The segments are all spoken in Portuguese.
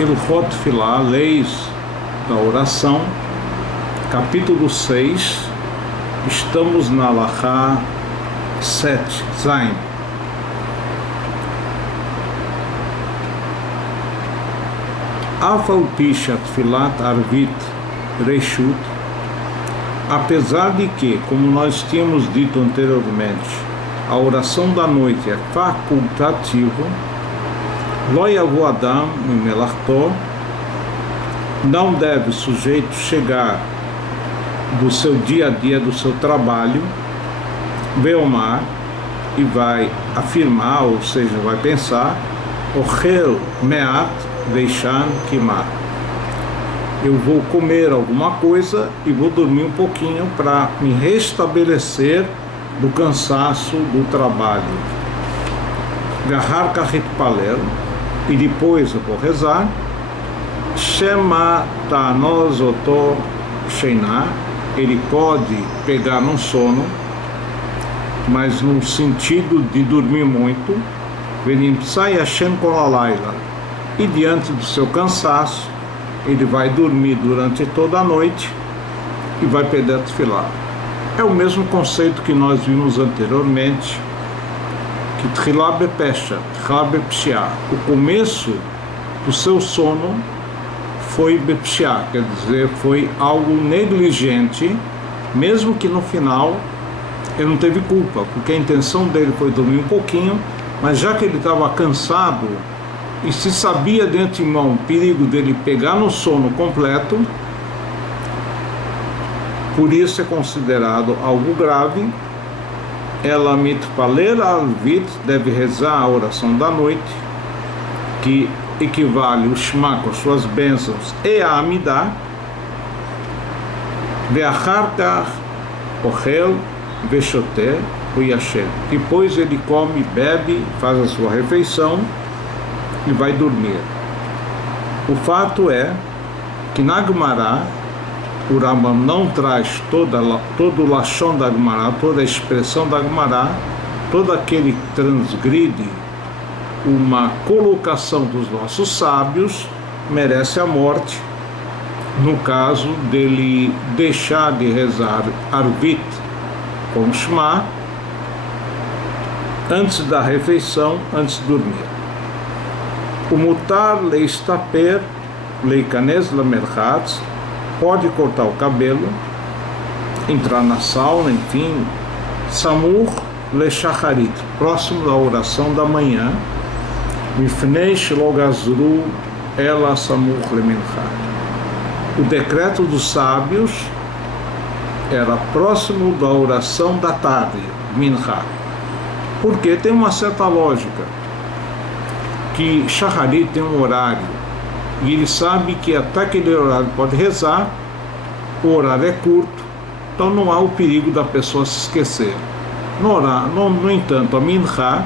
Ilhot Tefilá, Leis da Oração, capítulo 6, estamos na Alahá 7, Zain. Afal Pisha Tfilat Arvit Reshut, apesar de que, como nós tínhamos dito anteriormente, a oração da noite é facultativa, Lo Yavu Adam Mimelarto, não deve o sujeito chegar do seu dia a dia, do seu trabalho, Veomar, e vai afirmar, ou seja, vai pensar, Ochel Meat Veishan Kimar, eu vou comer alguma coisa e vou dormir um pouquinho para me restabelecer do cansaço do trabalho. Gahar Kahit Palel, e depois eu vou rezar, Shema Tanos Oto Sheiná, ele pode pegar num sono, mas no sentido de dormir muito, Venimtsai Hashem Kolalaila, e diante do seu cansaço, ele vai dormir durante toda a noite e vai perder a tefilá. É o mesmo conceito que nós vimos anteriormente, que tefilá bepesha, tefilá bepshia, o começo do seu sono foi bepshia, quer dizer, foi algo negligente, mesmo que no final ele não teve culpa, porque a intenção dele foi dormir um pouquinho, mas já que ele estava cansado e se sabia de antemão o perigo dele pegar no sono completo, por isso é considerado algo grave. Ela mitpaler alvit, deve rezar a oração da noite, que equivale o Shema com suas bênçãos e a Amidah, ve'achar kach ochel ve'shoteh u'yashen, depois ele come, bebe, faz a sua refeição e vai dormir. O fato é que na Gemara, o Rambam não traz todo o lashon da Gemara, toda a expressão da Gemara, todo aquele que transgride uma colocação dos nossos sábios merece a morte, no caso dele deixar de rezar Arvit com Shema antes da refeição, antes de dormir. O mutar leistaper leikanes lamerchatz, pode cortar o cabelo, entrar na sauna, enfim, samur lechacharit, próximo da oração da manhã, mifnei shlogazru ela samur lemincha. O decreto dos sábios era próximo da oração da tarde, mincha, porque tem uma certa lógica, que shacharit tem um horário, e ele sabe que até aquele horário pode rezar, o horário é curto, então não há o perigo da pessoa se esquecer. No entanto, a mincha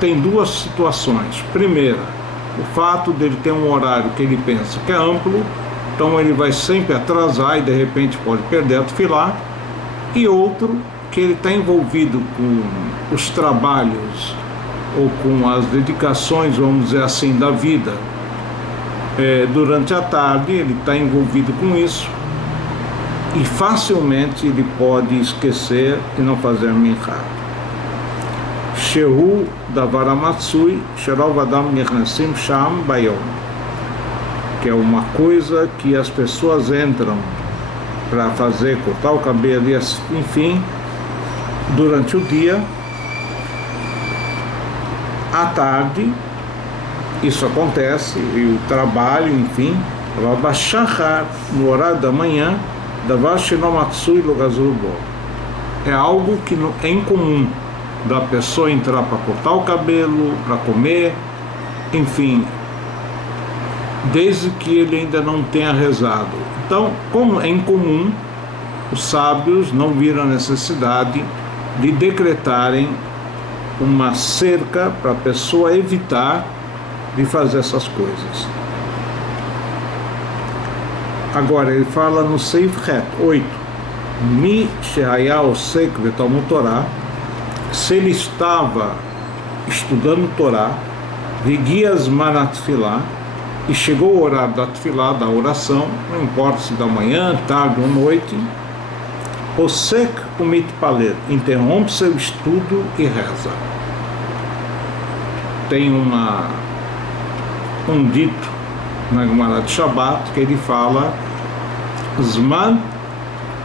tem duas situações. Primeira, o fato dele ter um horário que ele pensa que é amplo, então ele vai sempre atrasar e de repente pode perder a tefilá. E outro, que ele está envolvido com os trabalhos ou com as dedicações, vamos dizer assim, da vida. Durante a tarde ele está envolvido com isso e facilmente ele pode esquecer e não fazer mincha. Shehu davar amatsui sherov adam nechnasim sham bayom, que é uma coisa que as pessoas entram para fazer, cortar o cabelo, enfim, durante o dia. À tarde isso acontece, e o trabalho, enfim, no horário da manhã, é algo que é incomum da pessoa entrar para cortar o cabelo, para comer, enfim, desde que ele ainda não tenha rezado. Então, como é incomum, os sábios não viram a necessidade de decretarem uma cerca para a pessoa evitar de fazer essas coisas. Agora ele fala no Seif Het 8, Mi Shehaya Osek Vetalmud Torah, se ele estava estudando Torá, Vigias Manat Tefilá, e chegou o horário da tefilá, da oração, não importa se da manhã, tarde ou noite, Osek umitpaler, interrompe seu estudo e reza. Tem um dito na Gemara de Shabbat que ele fala Zman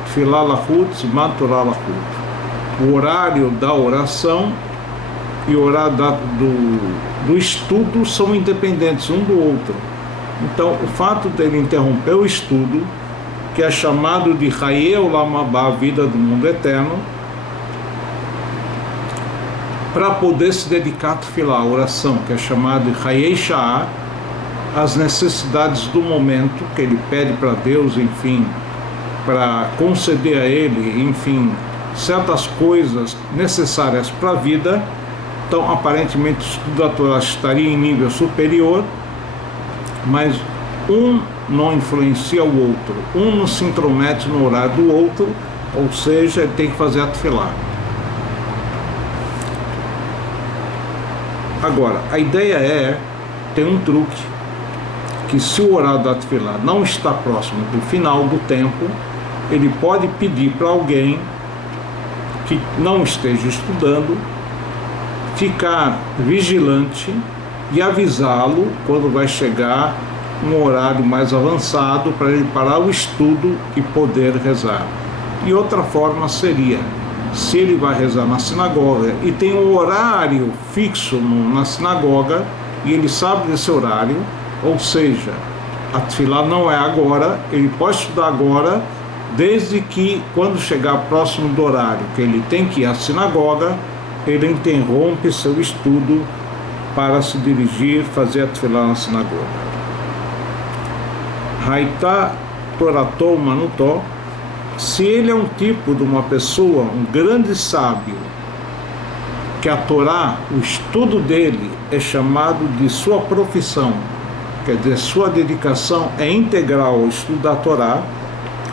tefilá lachut, Zman Torah lachut. O horário da oração e o horário do estudo são independentes um do outro. Então, o fato dele interromper o estudo, que é chamado de Hayei Olam Haba, a vida do mundo eterno, para poder se dedicar a tefilá, a oração, que é chamado de Hayei Sha'ah, as necessidades do momento, que ele pede para Deus, enfim, para conceder a ele, enfim, certas coisas necessárias para a vida. Então, aparentemente, o estudo da Torá estaria em nível superior, mas um não influencia o outro, um não se intromete no horário do outro, ou seja, ele tem que fazer a tefilá. Agora, a ideia tem um truque, que se o horário da tefilá não está próximo do final do tempo, ele pode pedir para alguém que não esteja estudando, ficar vigilante e avisá-lo quando vai chegar um horário mais avançado para ele parar o estudo e poder rezar. E outra forma seria, se ele vai rezar na sinagoga e tem um horário fixo na sinagoga e ele sabe desse horário, ou seja, a tefilá não é agora, ele pode estudar agora, desde que quando chegar próximo do horário que ele tem que ir à sinagoga, ele interrompe seu estudo para se dirigir, fazer a tefilá na sinagoga. Haitá Torató Manutó, se ele é um tipo de uma pessoa, um grande sábio, que a Torá, o estudo dele é chamado de sua profissão, quer dizer, sua dedicação é integral ao estudo da Torá,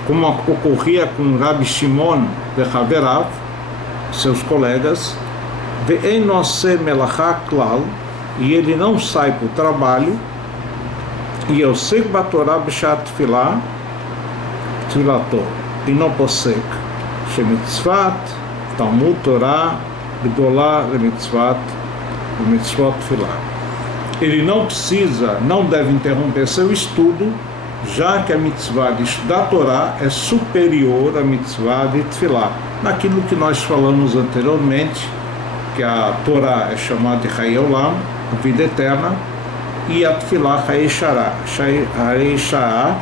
como ocorria com Rabi Shimon de Haverav, seus colegas, Ve'en noseh melachá klal, e ele não sai para o trabalho, e eu sei que a Torá b'shat tefilá, tfilató, e não posek, shemitzvat, Talmud Torá, b'dolá, lemitzvat, lemitzvot tefilá. Ele não precisa, não deve interromper seu estudo, já que a mitzvah de estudar a Torá é superior à mitzvah de tefilá. Naquilo que nós falamos anteriormente, que a Torá é chamada de Hayei Olam, a vida eterna, e a tefilá Hayei Sha'ah,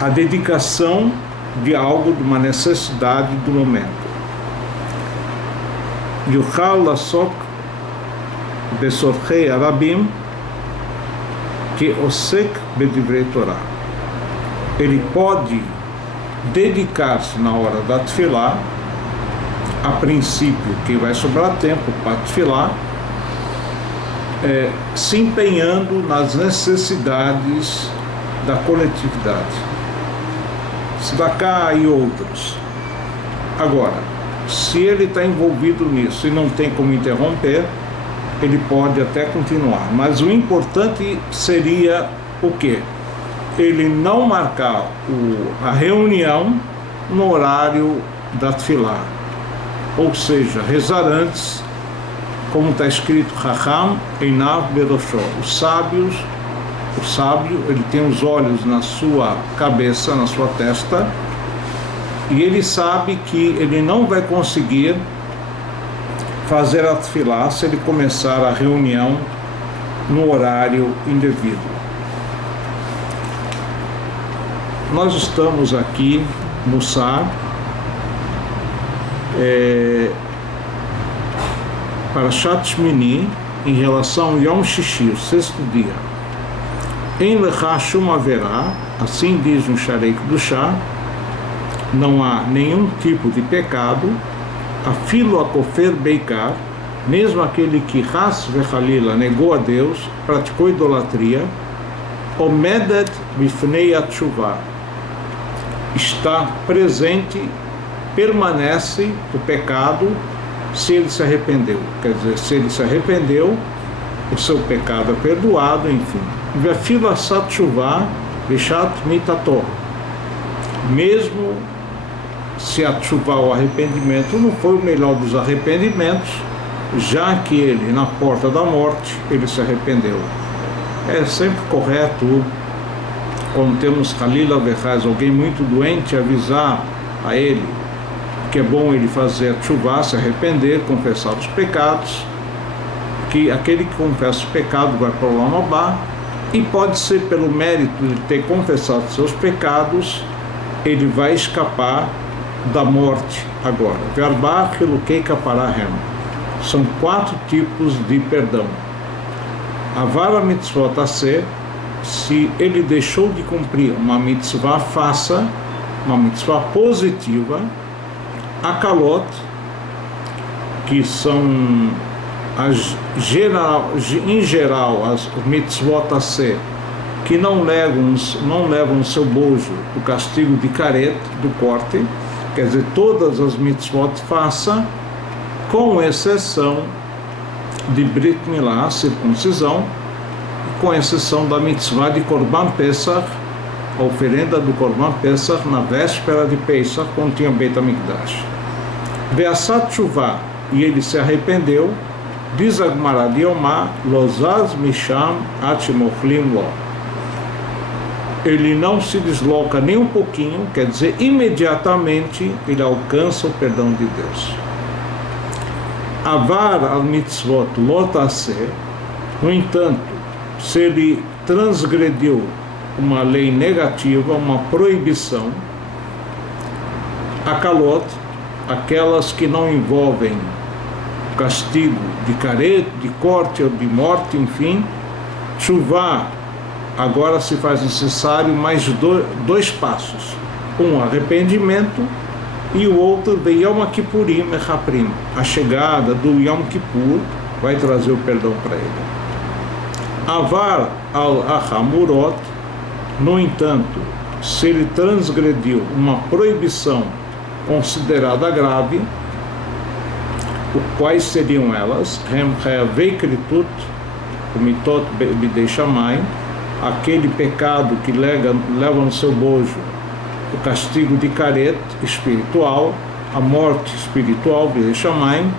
a dedicação de algo, de uma necessidade do momento. Yuchal lasok besorchei arabim que osek bedivrei Torá. Ele pode dedicar-se na hora da tefilá, a princípio que vai sobrar tempo para tefilá, se empenhando nas necessidades da coletividade, Tzedakah e outros. Agora, se ele está envolvido nisso e não tem como interromper, ele pode até continuar, mas o importante seria o quê? Ele não marcar a reunião no horário da tefilá, ou seja, rezar antes, como está escrito, Chacham einav beroshó, o sábio, ele tem os olhos na sua cabeça, na sua testa, e ele sabe que ele não vai conseguir fazer a tefilá se ele começar a reunião no horário indevido. Nós estamos aqui no Sar para Shat Shmini, em relação ao Yom Shishi, o sexto dia. Em Lecha Shum Averá, assim diz no Sharei Kedushá, não há nenhum tipo de pecado, afilo akofer beikar, mesmo aquele que Has vechalila negou a Deus, praticou idolatria, omedet bifnei atshuvah, está presente, permanece o pecado se ele se arrependeu. Quer dizer, se ele se arrependeu, o seu pecado é perdoado, enfim. Ve'afila asat teshuvah bishat mitato. Mesmo se a teshuvah, o arrependimento, não foi o melhor dos arrependimentos, já que ele, na porta da morte, ele se arrependeu. É sempre correto, quando temos Halila Vechaz, alguém muito doente, avisar a ele que é bom ele fazer a teshuvah, se arrepender, confessar os pecados, que aquele que confessa o pecado vai para o Olam Abá, e pode ser pelo mérito de ter confessado seus pecados, ele vai escapar da morte agora. Ve'arba'ah chilukei kaparahem. São 4 tipos de perdão. Avar mitzvot aseh, se ele deixou de cumprir uma mitzvah, faça uma mitzvah positiva. Akalot, que são em geral as mitzvot aseh, que não levam seu bojo o castigo de caret, do corte, quer dizer, todas as mitzvot faça, com exceção de Brit Milá, circuncisão, com exceção da mitzvah de Korban Pesach, a oferenda do Korban Pesach na véspera de Pesach, quando tinha Beit HaMikdash. Ve'asat teshuvah, e ele se arrependeu, diz a Gemara de Yomá, lozaz misham at shemochlim lo. Ele não se desloca nem um pouquinho, quer dizer, imediatamente ele alcança o perdão de Deus. Avar al mitzvot lo taseh, no entanto, se ele transgrediu uma lei negativa, uma proibição, akalot, aquelas que não envolvem castigo de caret, de corte ou de morte, enfim, teshuvah, agora se faz necessário mais 2 passos, um arrependimento e o outro de Yom Kippurim Mechaprim, a chegada do Yom Kippur vai trazer o perdão para ele. Avar al-Ahamurot, no entanto, se ele transgrediu uma proibição considerada grave, quais seriam elas? Hem Chayavei Kritut, Mitot Bidei Shamayim, aquele pecado que leva no seu bojo o castigo de caret espiritual, a morte espiritual, Bidei Shamayim,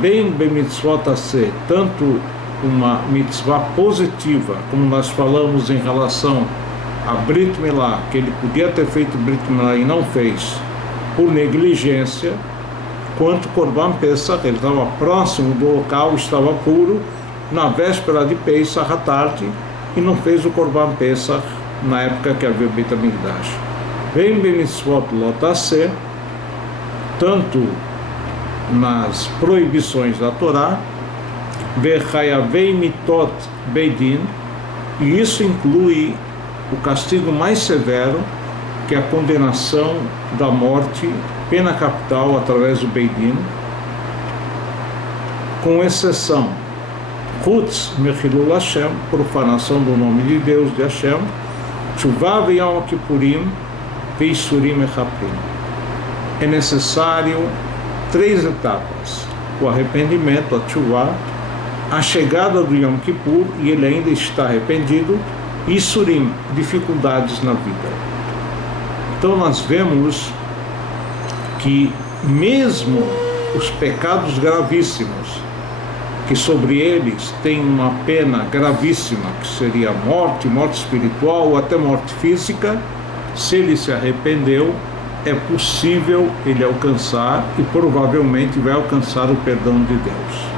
bem bemitzvot aseh, tanto uma mitzvah positiva, como nós falamos em relação a Brit Milá, que ele podia ter feito Brit Milá e não fez, por negligência, quanto Korban Pesach, ele estava próximo do local, estava puro, na véspera de Pesach à tarde, e não fez o Korban Pesach na época que havia Beit HaMikdash. Vem bemitzvot lo taseh, tanto nas proibições da Torá, Vechayavei mitot beidin, e isso inclui o castigo mais severo, que é a condenação da morte, pena capital através do beidin, com exceção Chutz mechilul Hashem, profanação do nome de Deus, de Hashem, teshuvah ve'yom kippurim ve'isurim mechaprim. É necessário 3 etapas: o arrependimento, a teshuvah, a chegada do Yom Kippur, e ele ainda está arrependido, e surim, dificuldades na vida. Então nós vemos que mesmo os pecados gravíssimos, que sobre eles tem uma pena gravíssima, que seria morte, morte espiritual ou até morte física, se ele se arrependeu, é possível ele alcançar, e provavelmente vai alcançar, o perdão de Deus.